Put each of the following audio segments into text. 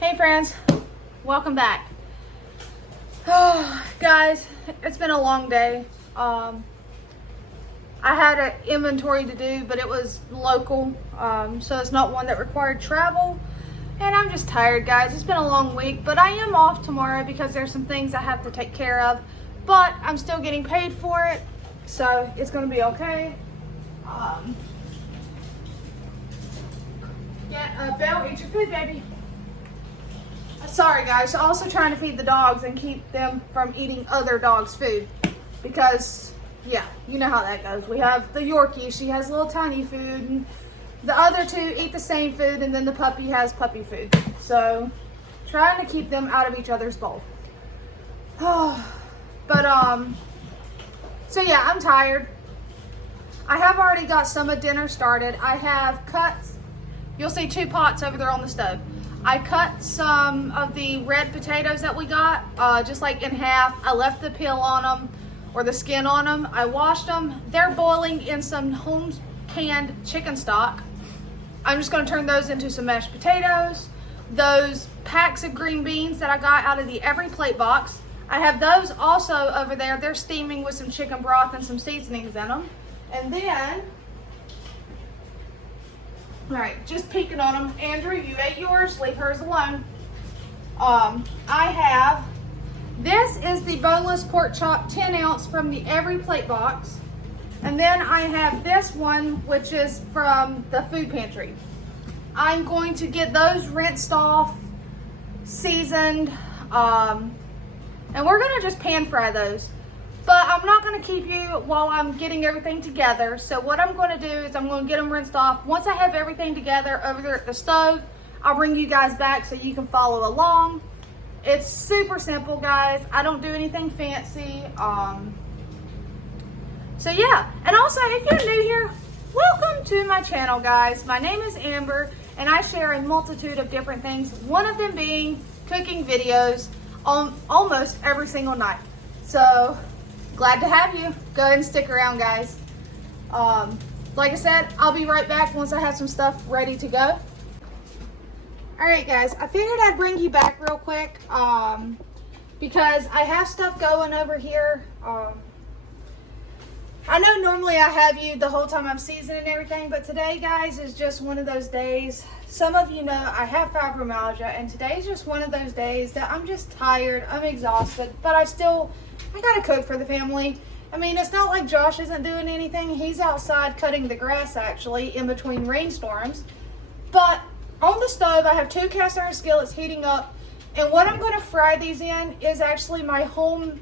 Hey friends, welcome back. Oh, guys, it's been a long day. I had an inventory to do, but it was local, so it's not one that required travel. And I'm just tired, guys. It's been a long week, but I am off tomorrow because there's some things I have to take care of. But I'm still getting paid for it, so it's gonna be okay. Belle, eat your food, baby. Sorry guys, also trying to feed the dogs and keep them from eating other dogs' food because, yeah, you know how that goes. We have the Yorkie, she has little tiny food, and the other two eat the same food, and then the puppy has puppy food. So, trying to keep them out of each other's bowl. So yeah, I'm tired. I have already got some of dinner started. I have cut, you'll see 2 pots over there on the stove. I cut some of the red potatoes that we got, just like in half. I left the peel on them, or the skin on them. I washed them. They're boiling in some home canned chicken stock. I'm just gonna turn those into some mashed potatoes. Those packs of green beans that I got out of the Every Plate box, I have those also over there. They're steaming with some chicken broth and some seasonings in them. And then, all right, just peeking on them. Andrew, you ate yours, leave hers alone. I have, this is the boneless pork chop 10 ounce from the Every Plate box. And then I have this one, which is from the food pantry. I'm going to get those rinsed off, seasoned, and we're gonna just pan fry those. But I'm not going to keep you while I'm getting everything together. So what I'm going to do is I'm going to get them rinsed off. Once I have everything together over there at the stove, I'll bring you guys back so you can follow along. It's super simple, guys. I don't do anything fancy. So yeah, and also if you're new here, welcome to my channel, guys. My name is Amber, and I share a multitude of different things. One of them being cooking videos on almost every single night. So glad to have you. Go ahead and stick around, guys. Like I said, I'll be right back once I have some stuff ready to go. All right, guys, I figured I'd bring you back real quick because I have stuff going over here. I know normally I have you the whole time I'm seasoning everything, but today, guys, is just one of those days. Some of you know I have fibromyalgia, and today's just one of those days that I'm just tired, I'm exhausted, but I gotta cook for the family. I mean, it's not like Josh isn't doing anything. He's outside cutting the grass, actually, in between rainstorms. But on the stove, I have 2 cast iron skillets heating up, and what I'm gonna fry these in is actually my home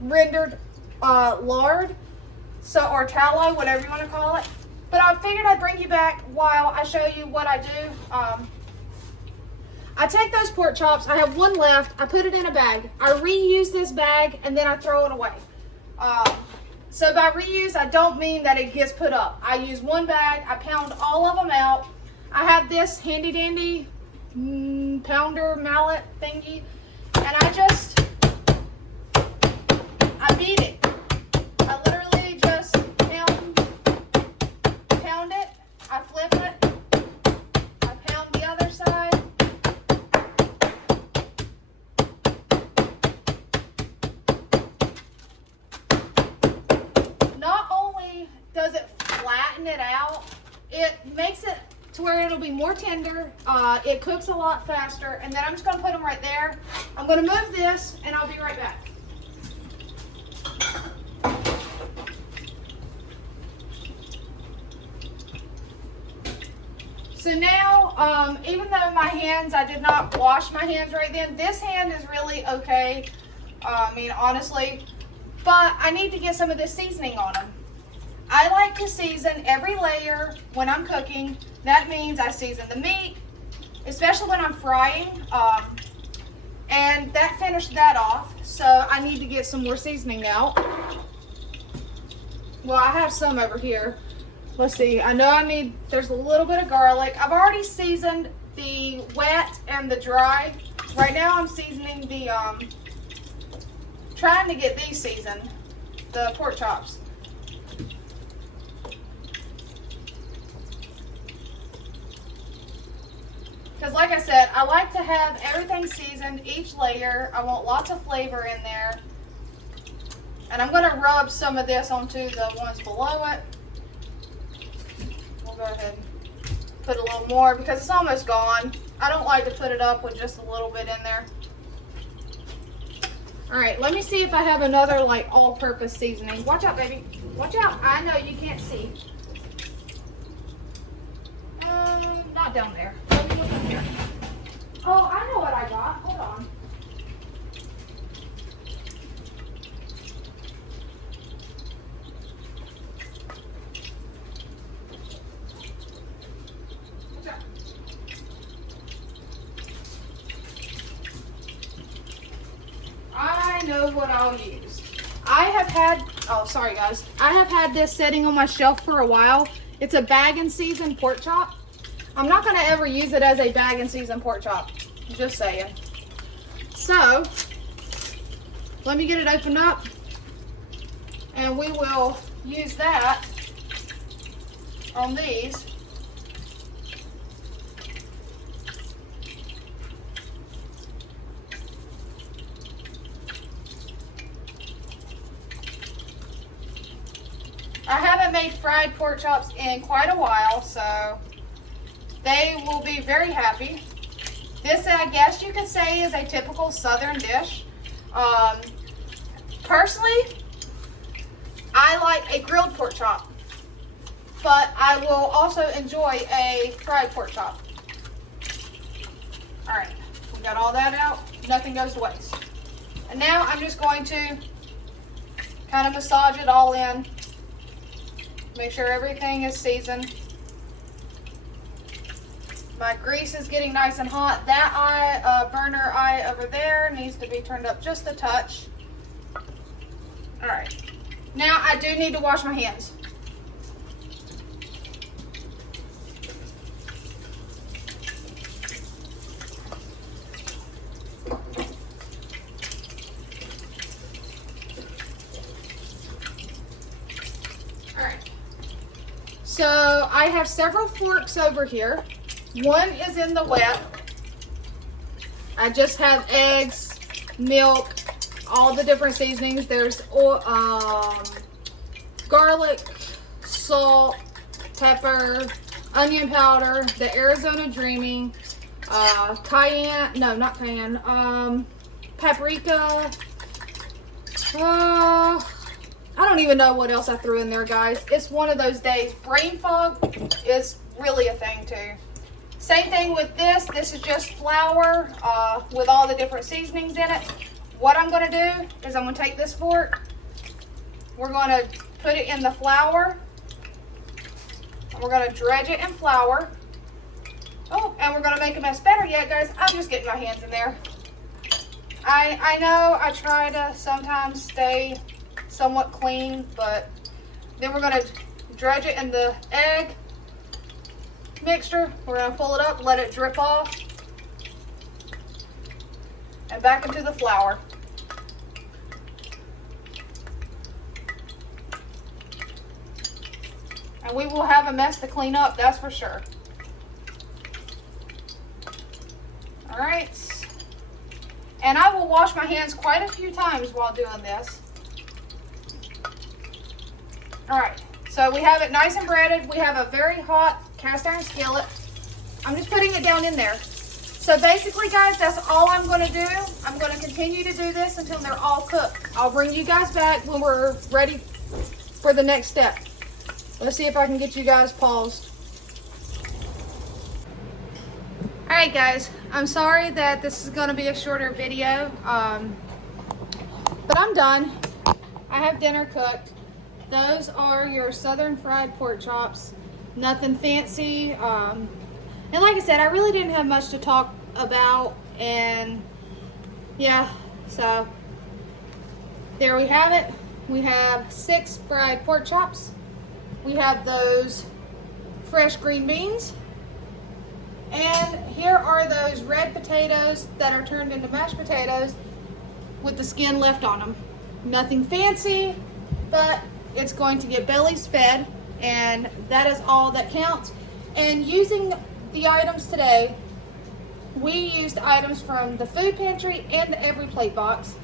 rendered lard, or tallow, whatever you wanna call it. But I figured I'd bring you back while I show you what I do. I take those pork chops, I have one left, I put it in a bag. I reuse this bag and then I throw it away. So by reuse, I don't mean that it gets put up. I use one bag, I pound all of them out. I have this handy dandy pounder mallet thingy, and I beat it. I literally just pound it, I flip it, I pound the other side. Does it flatten it out? It makes it to where it'll be more tender. It cooks a lot faster, and then I'm just gonna put them right there. I'm gonna move this, and I'll be right back. So now, even though my hands, I did not wash my hands right then, this hand is really okay. I mean, honestly, but I need to get some of this seasoning on them. I like to season every layer when I'm cooking. That means I season the meat, especially when I'm frying. And that finished that off. So I need to get some more seasoning out. Well, I have some over here. Let's see. I know there's a little bit of garlic. I've already seasoned the wet and the dry. Right now I'm seasoning the, trying to get these seasoned, the pork chops. Because like I said, said, I like to have everything seasoned, each layer. I want lots of flavor in there. And I'm going to rub some of this onto the ones below it. We'll go ahead and put a little more because it's almost gone. I don't like to put it up with just a little bit in there. All right, let me see if I have another like all-purpose seasoning. Watch out, baby. Watch out. I know you can't see. Not down there. Let me look up here. Oh, I know what I got. Hold on. I know what I'll use. I have had, oh sorry guys, I have had this sitting on my shelf for a while. It's a bag and seasoned pork chop. I'm not going to ever use it as a bag and seasoned pork chop. Just saying. So, let me get it opened up and we will use that on these. I haven't made fried pork chops in quite a while, so they will be very happy. This, I guess you could say, is a typical Southern dish. Personally, I like a grilled pork chop, but I will also enjoy a fried pork chop. All right, we got all that out. Nothing goes to waste. And now I'm just going to kind of massage it all in. Make sure everything is seasoned. My grease is getting nice and hot. That burner eye over there needs to be turned up just a touch. All right. Now I do need to wash my hands. All right. So I have several forks over here. One is in the wet. I just have eggs, milk, all the different seasonings. There's garlic, salt, pepper, onion powder, the Arizona Dreaming, cayenne, no, not cayenne, paprika. I don't even know what else I threw in there, guys. It's one of those days. Brain fog is really a thing too. Same thing with this. This is just flour with all the different seasonings in it. What I'm going to do is I'm going to take this fork. We're going to put it in the flour. And we're going to dredge it in flour. Oh, and we're going to make a mess. Better yet, guys, I'm just getting my hands in there. I know I try to sometimes stay somewhat clean, but then we're going to dredge it in the egg mixture. We're going to pull it up, let it drip off, and back into the flour. And we will have a mess to clean up, that's for sure. All right. And I will wash my hands quite a few times while doing this. All right. So we have it nice and breaded. We have a very hot cast iron skillet. I'm just putting it down in there. So basically, guys, that's all I'm going to do. I'm going to continue to do this until they're all cooked. I'll bring you guys back when we're ready for the next step. Let's see if I can get you guys paused. All right, guys. I'm sorry that this is going to be a shorter video, but I'm done. I have dinner cooked. Those are your Southern fried pork chops. Nothing fancy. And like I said, I really didn't have much to talk about. And yeah, so there we have it. We have 6 fried pork chops. We have those fresh green beans. And here are those red potatoes that are turned into mashed potatoes with the skin left on them. Nothing fancy, but it's going to get bellies fed, and that is all that counts. And using the items today, we used items from the food pantry and the every plate box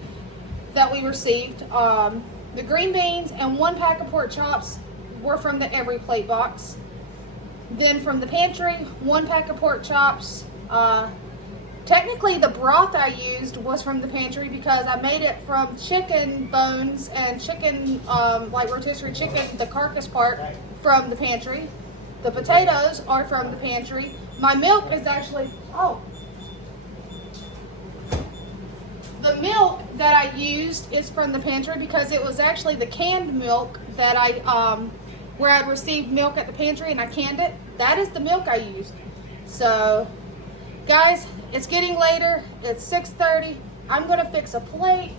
that we received. The green beans and 1 pack of pork chops were from the every plate box. Then from the pantry, 1 pack of pork chops. Technically the broth I used was from the pantry because I made it from chicken bones and chicken, like rotisserie chicken, the carcass part, from the pantry. The potatoes are from the pantry. My milk is actually, the milk that I used is from the pantry because it was actually the canned milk that where I'd received milk at the pantry and I canned it. That is the milk I used. So, guys, it's getting later. It's 6:30. I'm gonna fix a plate.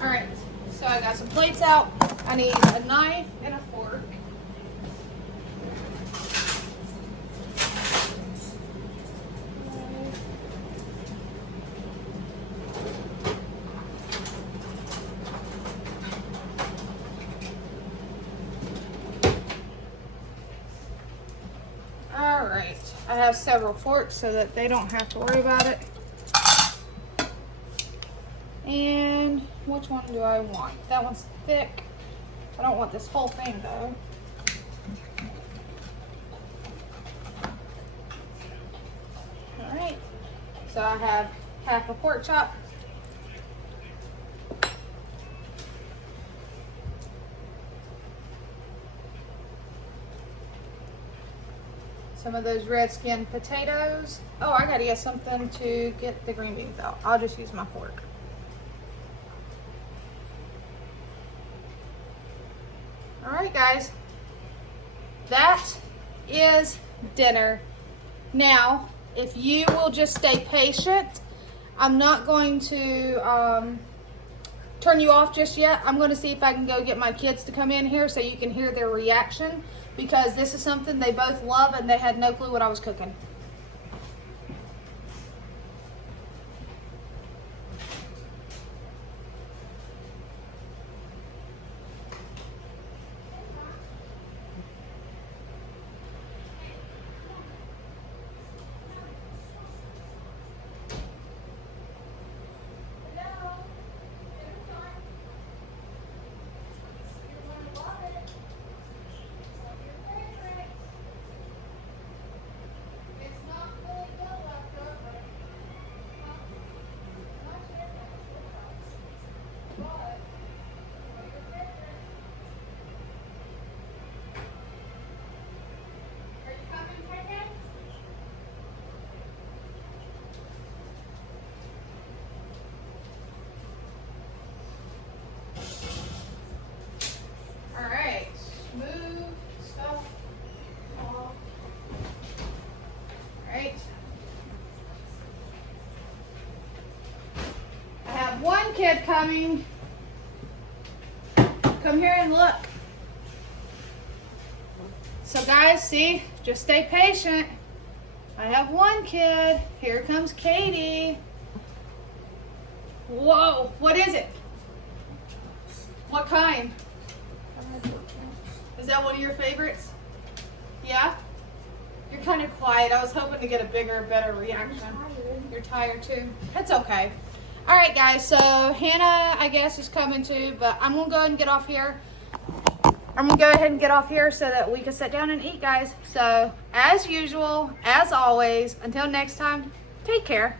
Alright, so I got some plates out. I need a knife and a fork. Alright, I have several forks so that they don't have to worry about it. And which one do I want? That one's thick. I don't want this whole thing though. Alright, so I have half a pork chop. Some of those red skin potatoes. Oh, I gotta get something to get the green beans out. I'll just use my fork. Alright guys, that is dinner. Now, if you will just stay patient, I'm not going to turn you off just yet. I'm going to see if I can go get my kids to come in here so you can hear their reaction, because this is something they both love and they had no clue what I was cooking. One kid coming. Come here and look. So guys, see, just stay patient. I have one kid. Here comes Katie. Whoa, what is it? What kind? Is that one of your favorites? Yeah? You're kind of quiet. I was hoping to get a bigger, better reaction. You're tired too? That's okay. All right, guys, so Hannah, I guess, is coming too, but I'm going to go ahead and get off here. So that we can sit down and eat, guys. So, as usual, as always, until next time, take care.